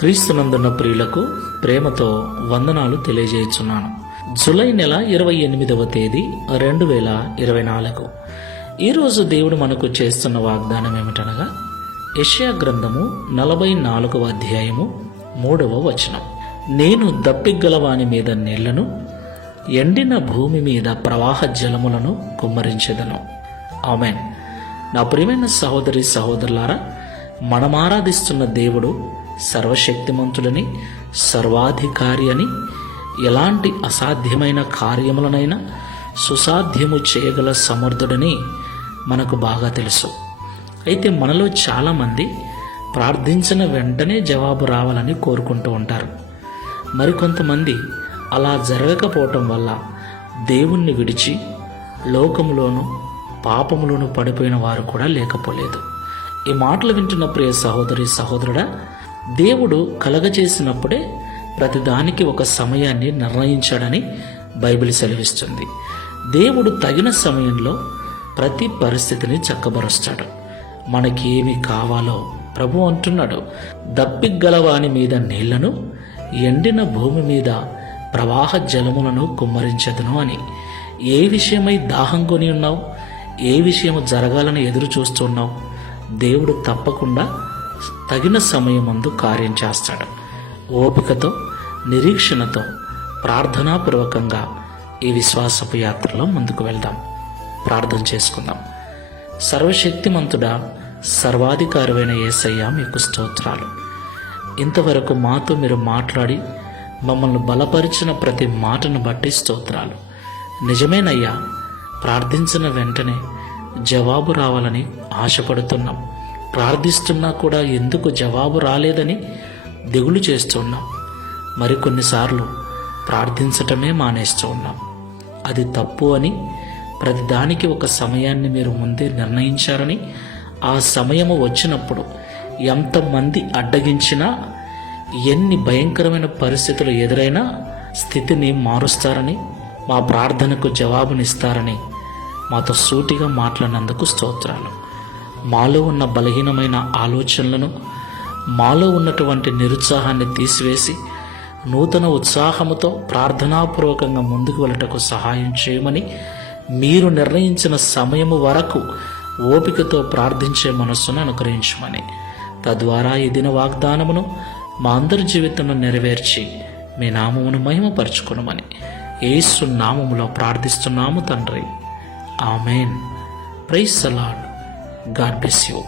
క్రీస్తునందున్న ప్రియులకు ప్రేమతో వందనాలు తెలియజేయుచున్నాను. జూలై నెల 28వ తేదీ 2024. ఈరోజు దేవుడు మనకు చేస్తున్న వాగ్దానం ఏమిటనగా యెషయా గ్రంథము 44వ అధ్యాయము 3వ వచనం. నేను దప్పిగలవాని మీద నీళ్లను, ఎండిన భూమి మీద ప్రవాహ జలములను కుమ్మరించెదను. ఆమేన్. నా ప్రియమైన సహోదరి సహోదరులారా, మనమారాధిస్తున్న దేవుడు సర్వశక్తిమంతుడని, సర్వాధికారి అని, ఎలాంటి అసాధ్యమైన కార్యములనైనా సుసాధ్యము చేయగల సమర్థుడని మనకు బాగా తెలుసు. అయితే మనలో చాలామంది ప్రార్థించిన వెంటనే జవాబు రావాలని కోరుకుంటూ ఉంటారు. మరికొంతమంది అలా జరగకపోవటం వల్ల దేవుణ్ణి విడిచి లోకములోను పాపములోను పడిపోయిన వారు కూడా లేకపోలేదు. ఈ మాటలు వింటున్న ప్రియ సహోదరి సహోదరుడా, దేవుడు కలగజేసినప్పుడే ప్రతిదానికి ఒక సమయాన్ని నిర్ణయించాడని బైబిల్ సెలవిస్తుంది. దేవుడు తగిన సమయంలో ప్రతి పరిస్థితిని చక్కబరుస్తాడు. మనకి ఏమి కావాలో ప్రభు అంటున్నాడు, దప్పిగలవాని మీద నీళ్లను, ఎండిన భూమి మీద ప్రవాహ జలములను కుమ్మరించెదను అని. ఏ విషయమై దాహం కొని ఉన్నావు, ఏ విషయము జరగాలని ఎదురు చూస్తున్నావు, దేవుడు తప్పకుండా తగిన సమయమందు కార్యం చేస్తాడు. ఓపికతో, నిరీక్షణతో, ప్రార్థనాపూర్వకంగా ఈ విశ్వాసపు యాత్రలో ముందుకు వెళ్దాం. ప్రార్థన చేసుకుందాం. సర్వశక్తిమంతుడా, సర్వాధికారమైన యేసయ్య, మీకు స్తోత్రాలు. ఇంతవరకు మాతో మీరు మాట్లాడి మమ్మల్ని బలపరిచిన ప్రతి మాటను బట్టి స్తోత్రాలు. నిజమేనయ్యా, ప్రార్థించిన వెంటనే జవాబు రావాలని ఆశపడుతున్నాం. ప్రార్థిస్తున్నా కూడా ఎందుకు జవాబు రాలేదని దిగులు చేస్తున్నాం. మరికొన్నిసార్లు ప్రార్థించటమే మానేస్తూ ఉన్నాం. అది తప్పు అని, ప్రతిదానికి ఒక సమయాన్ని మీరు ముందే నిర్ణయించారని, ఆ సమయము వచ్చినప్పుడు ఎంతమంది అడ్డగించినా, ఎన్ని భయంకరమైన పరిస్థితులు ఎదురైనా స్థితిని మారుస్తారని, మా ప్రార్థనకు జవాబునిస్తారని మాతో సూటిగా మాట్లాడినందుకు స్తోత్రాలు. మాలో ఉన్న బలహీనమైన ఆలోచనలను, మాలో ఉన్నటువంటి నిరుత్సాహాన్ని తీసివేసి నూతన ఉత్సాహముతో ప్రార్థనాపూర్వకంగా ముందుకు వెళ్ళటకు సహాయం చేయమని, మీరు నిర్ణయించిన సమయము వరకు ఓపికతో ప్రార్థించే మనస్సును అనుగ్రహించమని, తద్వారా ఈ దిన వాగ్దానమును మా అందరి జీవితంలో నెరవేర్చి మీ నామమును మహిమపరచుకునమని యేసు నామములో ప్రార్థిస్తున్నాము తండ్రి. Amen. Praise the Lord. God bless you.